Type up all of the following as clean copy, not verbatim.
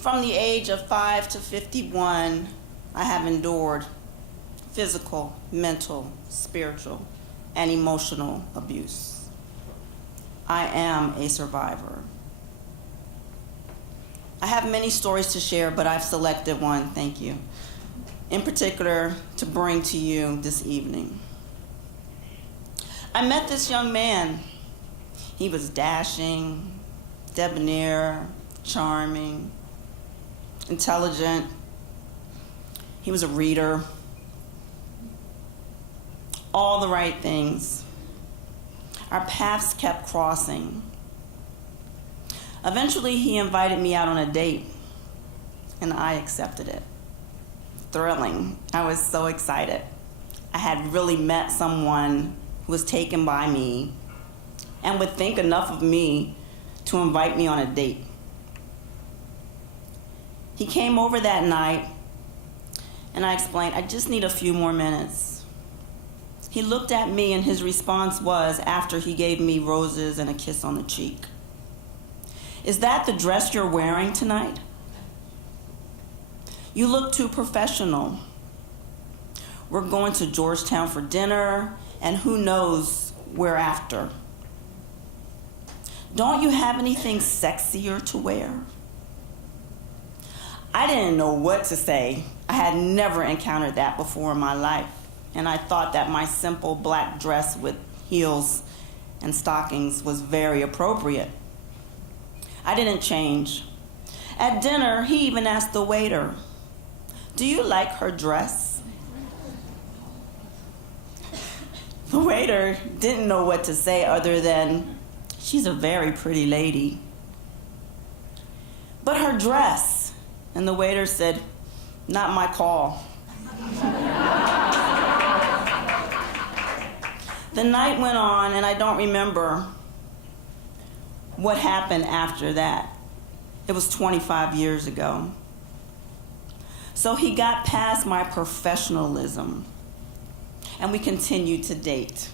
From the age of 5 to 51, I have endured physical, mental, spiritual, and emotional abuse. I am a survivor. I have many stories to share, but I've selected one, thank you, in particular to bring to you this evening. I met this young man. He was dashing, debonair, charming, intelligent. He was a reader. All the right things. Our paths kept crossing. Eventually, he invited me out on a date, and I accepted it. Thrilling. I was so excited. I had really met someone who was taken by me and would think enough of me to invite me on a date. He came over that night, and I explained, I just need a few more minutes. He looked at me, and his response was, after he gave me roses and a kiss on the cheek, "Is that the dress you're wearing tonight? You look too professional. We're going to Georgetown for dinner, and who knows where after. Don't you have anything sexier to wear?" I didn't know what to say. I had never encountered that before in my life, and I thought that my simple black dress with heels and stockings was very appropriate. I didn't change. At dinner, he even asked the waiter, "Do you like her dress?" The waiter didn't know what to say other than, "She's a very pretty lady." "But her dress," and the waiter said, "Not my call." The night went on, and I don't remember what happened after that. It was 25 years ago. So he got past my professionalism, and we continued to date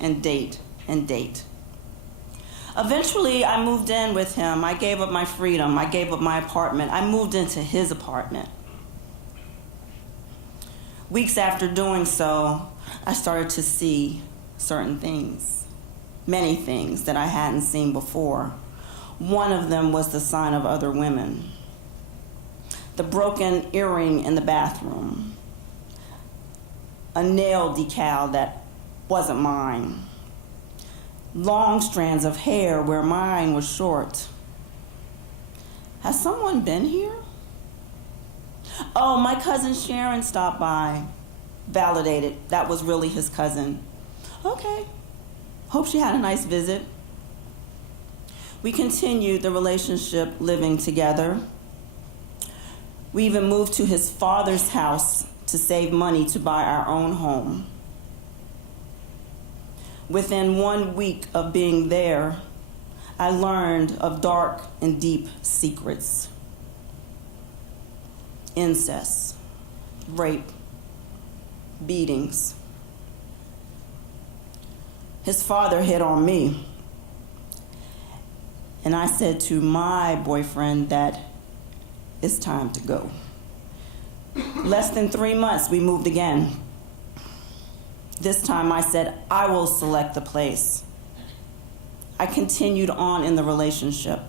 and date and date. Eventually, I moved in with him. I gave up my freedom. I gave up my apartment. I moved into his apartment. Weeks after doing so, I started to see certain things, many things that I hadn't seen before. One of them was the sign of other women. The broken earring in the bathroom. A nail decal that wasn't mine. Long strands of hair where mine was short. Has someone been here? Oh, my cousin Sharon stopped by. Validated. That was really his cousin. Okay. Hope she had a nice visit. We continued the relationship living together. We even moved to his father's house to save money to buy our own home. Within 1 week of being there, I learned of dark and deep secrets. Incest, rape, beatings. His father hit on me. And I said to my boyfriend that it's time to go. Less than 3 months, we moved again. This time I said, I will select the place. I continued on in the relationship.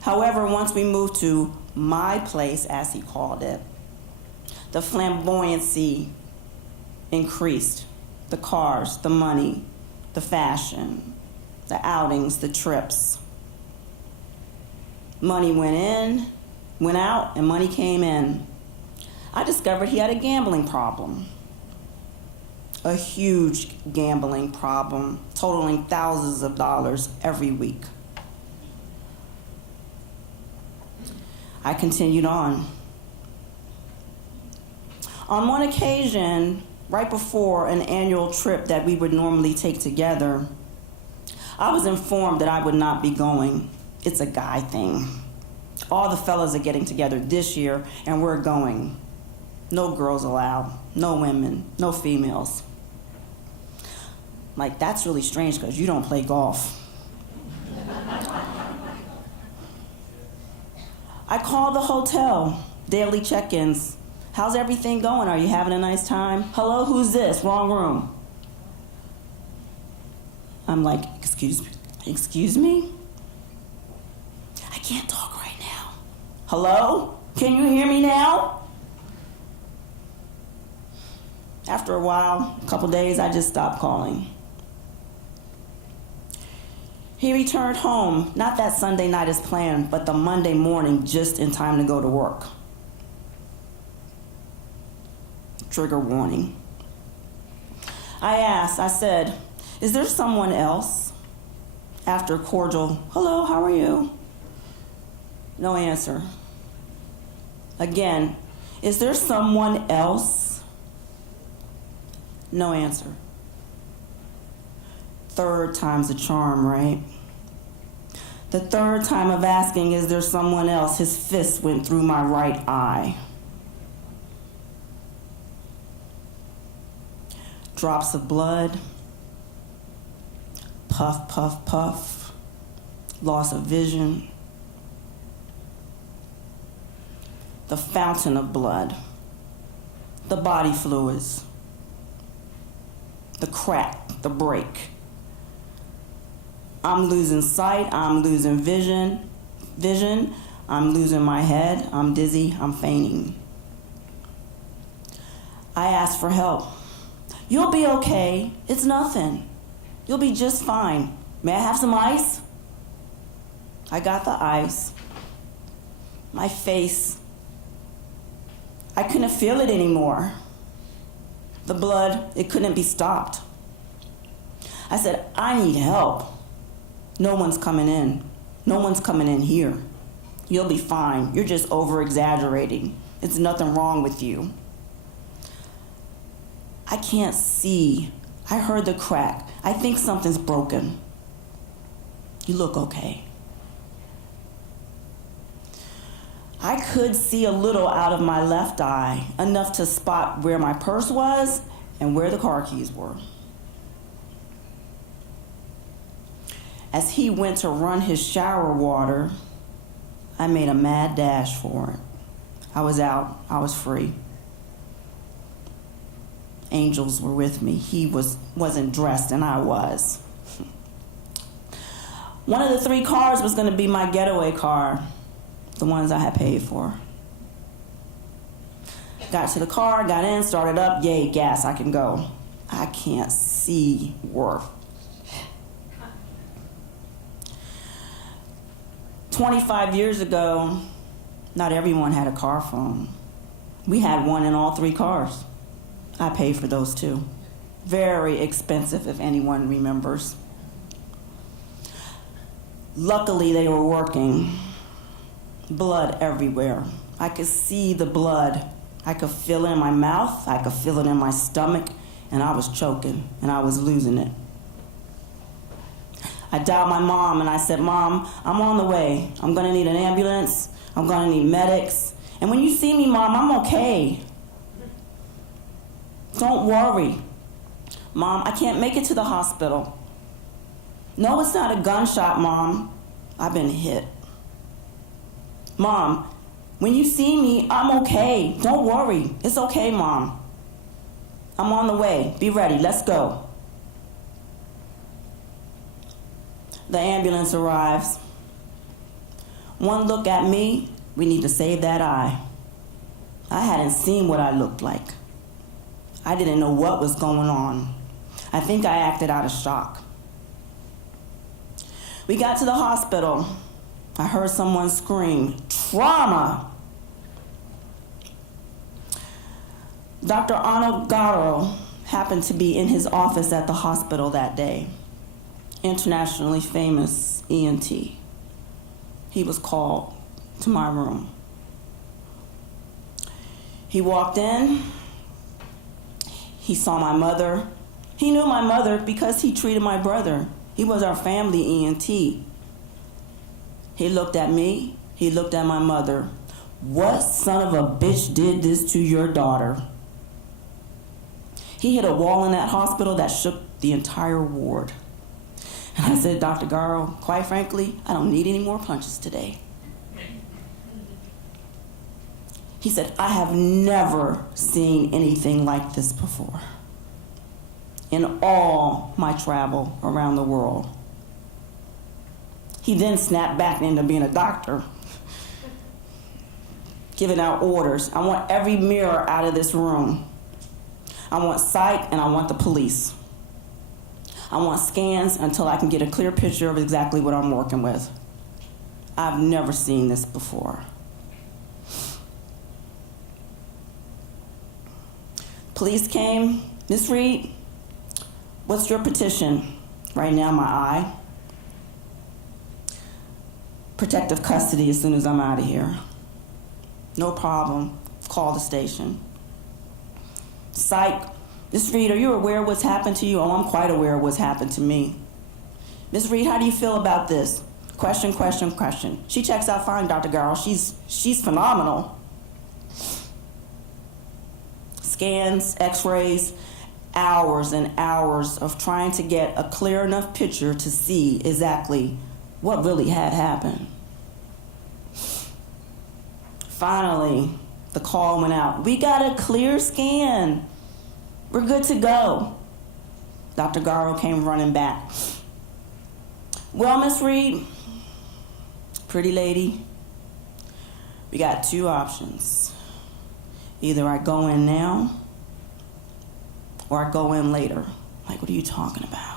However, once we moved to my place, as he called it, the flamboyancy increased. The cars, the money, the fashion, the outings, the trips. Money went in, went out, and money came in. I discovered he had a gambling problem. A huge gambling problem, totaling thousands of dollars every week. I continued on. On one occasion, right before an annual trip that we would normally take together, I was informed that I would not be going. It's a guy thing. All the fellas are getting together this year, and we're going. No girls allowed, no women, no females. Like, that's really strange because you don't play golf. I called the hotel, daily check-ins. How's everything going? Are you having a nice time? Hello, who's this? Wrong room. I'm like, excuse me? I can't talk right now. Hello? Can you hear me now? After a while, a couple days, I just stopped calling. He returned home, not that Sunday night as planned, but the Monday morning just in time to go to work. Trigger warning. I said, is there someone else? After a cordial, hello, how are you? No answer. Again, is there someone else? No answer. Third time's a charm, right? The third time of asking, is there someone else, his fist went through my right eye. Drops of blood, puff, puff, puff, loss of vision. The fountain of blood, the body fluids, the crack, the break. I'm losing sight, I'm losing vision, I'm losing my head, I'm dizzy, I'm fainting. I asked for help. You'll be okay, it's nothing. You'll be just fine. May I have some ice? I got the ice. My face, I couldn't feel it anymore. The blood, it couldn't be stopped. I said, I need help. No one's coming in. No one's coming in here. You'll be fine. You're just over-exaggerating. It's nothing wrong with you. I can't see. I heard the crack. I think something's broken. You look okay. I could see a little out of my left eye, enough to spot where my purse was and where the car keys were. As he went to run his shower water, I made a mad dash for it. I was out. I was free. Angels were with me. He wasn't dressed, and I was. One of the 3 cars was going to be my getaway car, the ones I had paid for. Got to the car, got in, started up, yay, gas, I can go. I can't see worth. 25 years ago, not everyone had a car phone. We had one in all 3 cars. I paid for those too. Very expensive, if anyone remembers. Luckily, they were working. Blood everywhere. I could see the blood. I could feel it in my mouth. I could feel it in my stomach. And I was choking, and I was losing it. I dialed my mom, and I said, Mom, I'm on the way. I'm going to need an ambulance. I'm going to need medics. And when you see me, Mom, I'm okay. Don't worry. Mom, I can't make it to the hospital. No, it's not a gunshot, Mom. I've been hit. Mom, when you see me, I'm okay. Don't worry. It's okay, Mom. I'm on the way. Be ready. Let's go. The ambulance arrives. One look at me, we need to save that eye. I hadn't seen what I looked like. I didn't know what was going on. I think I acted out of shock. We got to the hospital. I heard someone scream, trauma! Dr. Arnold Garro happened to be in his office at the hospital that day. Internationally famous ENT. He was called to my room. He walked in. He saw my mother. He knew my mother because he treated my brother. He was our family ENT. He looked at me. He looked at my mother. What son of a bitch did this to your daughter? He hit a wall in that hospital that shook the entire ward. And I said, Dr. Garro, quite frankly, I don't need any more punches today. He said, I have never seen anything like this before in all my travel around the world. He then snapped back into being a doctor, giving out orders. I want every mirror out of this room. I want psych and I want the police. I want scans until I can get a clear picture of exactly what I'm working with. I've never seen this before. Police came. Miss Reed, what's your petition? Right now, my eye. Protective custody as soon as I'm out of here. No problem. Call the station. Psych. Miss Reed, are you aware of what's happened to you? Oh, I'm quite aware of what's happened to me. Miss Reed, how do you feel about this? Question, question, question. She checks out fine, Dr. Garrow. She's phenomenal. Scans, x-rays, hours and hours of trying to get a clear enough picture to see exactly what really had happened. Finally, the call went out. We got a clear scan. We're good to go. Dr. Garrow came running back. Well, Miss Reed, pretty lady, we got two options. Either I go in now or I go in later. Like, what are you talking about?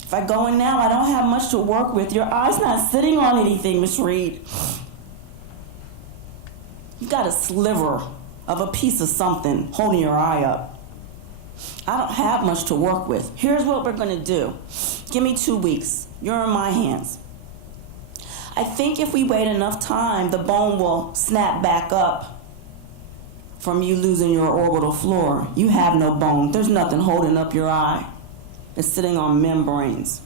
If I go in now, I don't have much to work with. Your eye's not sitting on anything, Miss Reed. You got a sliver of a piece of something holding your eye up. I don't have much to work with. Here's what we're gonna do. Give me 2 weeks. You're in my hands. I think if we wait enough time, the bone will snap back up from you losing your orbital floor. You have no bone. There's nothing holding up your eye. It's sitting on membranes.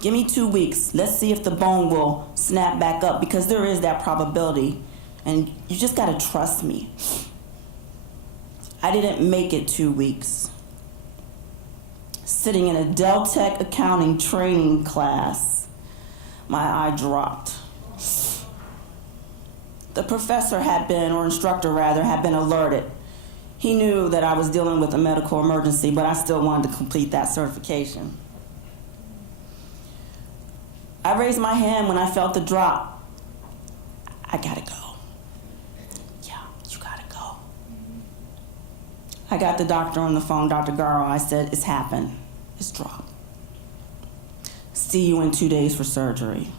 Give me 2 weeks. Let's see if the bone will snap back up, because there is that probability. And you just gotta trust me. I didn't make it 2 weeks. Sitting in a Deltec accounting training class, my eye dropped. The professor had been, or instructor rather, had been alerted. He knew that I was dealing with a medical emergency, but I still wanted to complete that certification. I raised my hand when I felt the drop. I gotta go. Yeah, you gotta go. I got the doctor on the phone, Dr. Garrow. I said, it's happened. It's dropped. See you in 2 days for surgery.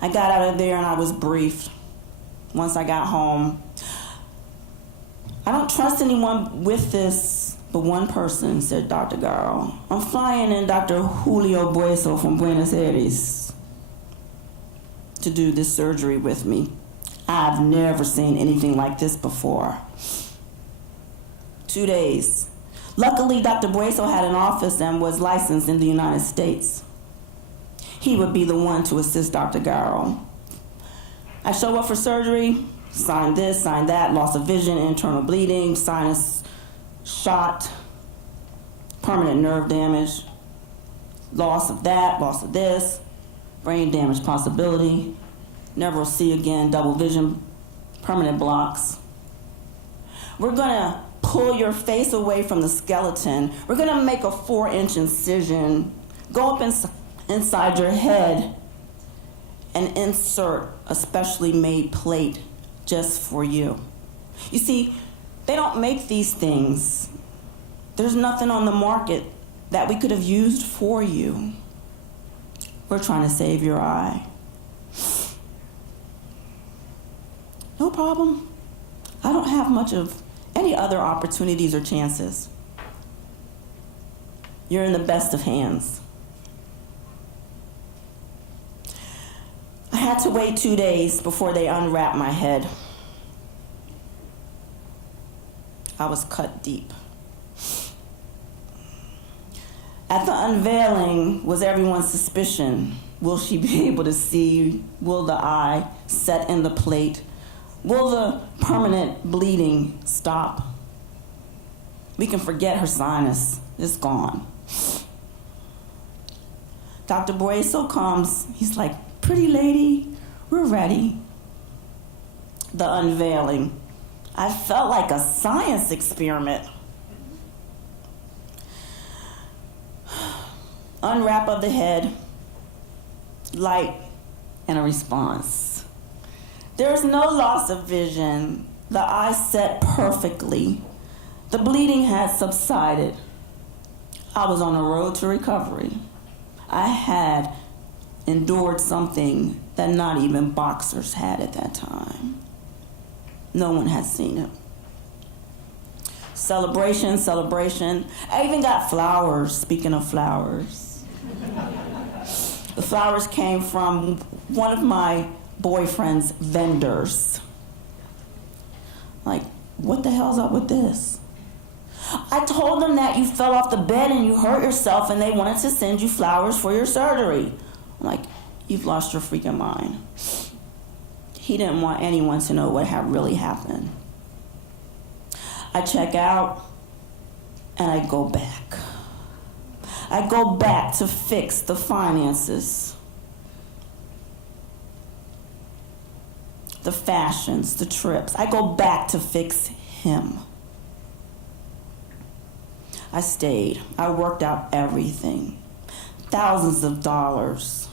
I got out of there and I was briefed. Once I got home, I don't trust anyone with this but one person, said Dr. Garrow. I'm flying in Dr. Julio Bueso from Buenos Aires to do this surgery with me. I've never seen anything like this before. 2 days. Luckily, Dr. Bueso had an office and was licensed in the United States. He would be the one to assist Dr. Garrow. I show up for surgery, sign this, sign that, loss of vision, internal bleeding, sinus shot, permanent nerve damage, loss of that, loss of this, brain damage possibility, never will see again, double vision, permanent blocks. We're gonna pull your face away from the skeleton. We're gonna make a 4-inch incision, go up inside your head and insert a specially made plate just for you. You see, they don't make these things. There's nothing on the market that we could have used for you. We're trying to save your eye. No problem. I don't have much of any other opportunities or chances. You're in the best of hands. I had to wait 2 days before they unwrapped my head. I was cut deep. At the unveiling was everyone's suspicion. Will she be able to see? Will the eye set in the plate? Will the permanent bleeding stop? We can forget her sinus. It's gone. Dr. Bueso comes. He's like, pretty lady, We're ready. The unveiling. I felt like a science experiment. Unwrap of the head, light, and a response. There's no loss of vision. The eyes set perfectly. The bleeding had subsided. I was on a road to recovery. I had endured something that not even boxers had at that time. No one had seen it. Celebration, celebration. I even got flowers, speaking of flowers. The flowers came from one of my boyfriend's vendors. Like, what the hell's up with this? I told them that you fell off the bed and you hurt yourself and they wanted to send you flowers for your surgery. I'm like, you've lost your freaking mind. He didn't want anyone to know what had really happened. I check out and I go back. I go back to fix the finances, the fashions, the trips. I go back to fix him. I stayed. I worked out everything. Thousands of dollars.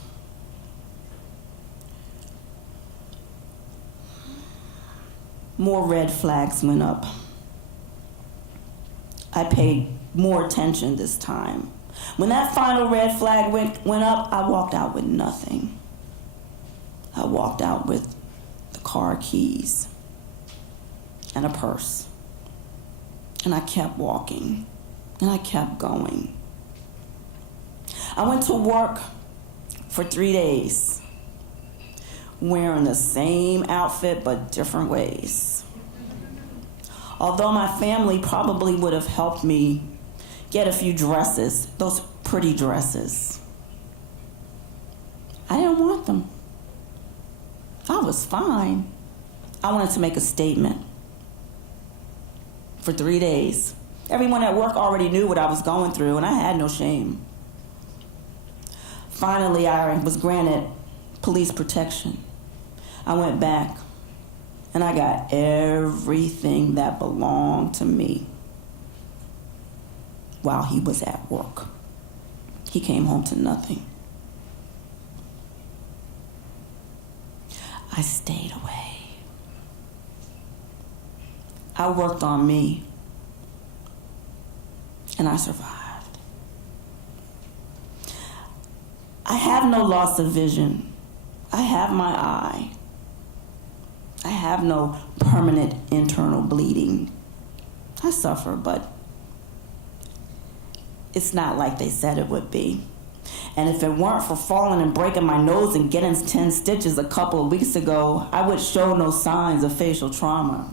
More red flags went up. I paid more attention this time. When that final red flag went up, I walked out with nothing. I walked out with the car keys and a purse. And I kept walking. And I kept going. I went to work for 3 days, wearing the same outfit but different ways. Although my family probably would have helped me get a few dresses, those pretty dresses, I didn't want them. I was fine. I wanted to make a statement. For 3 days. Everyone at work already knew what I was going through, and I had no shame. Finally, I was granted police protection. I went back, and I got everything that belonged to me while he was at work. He came home to nothing. I stayed away. I worked on me. And I survived. I have no loss of vision. I have my eye. I have no permanent internal bleeding. I suffer, but it's not like they said it would be. And if it weren't for falling and breaking my nose and getting 10 stitches a couple of weeks ago, I would show no signs of facial trauma.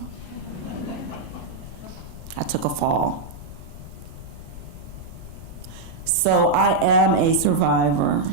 I took a fall. So I am a survivor.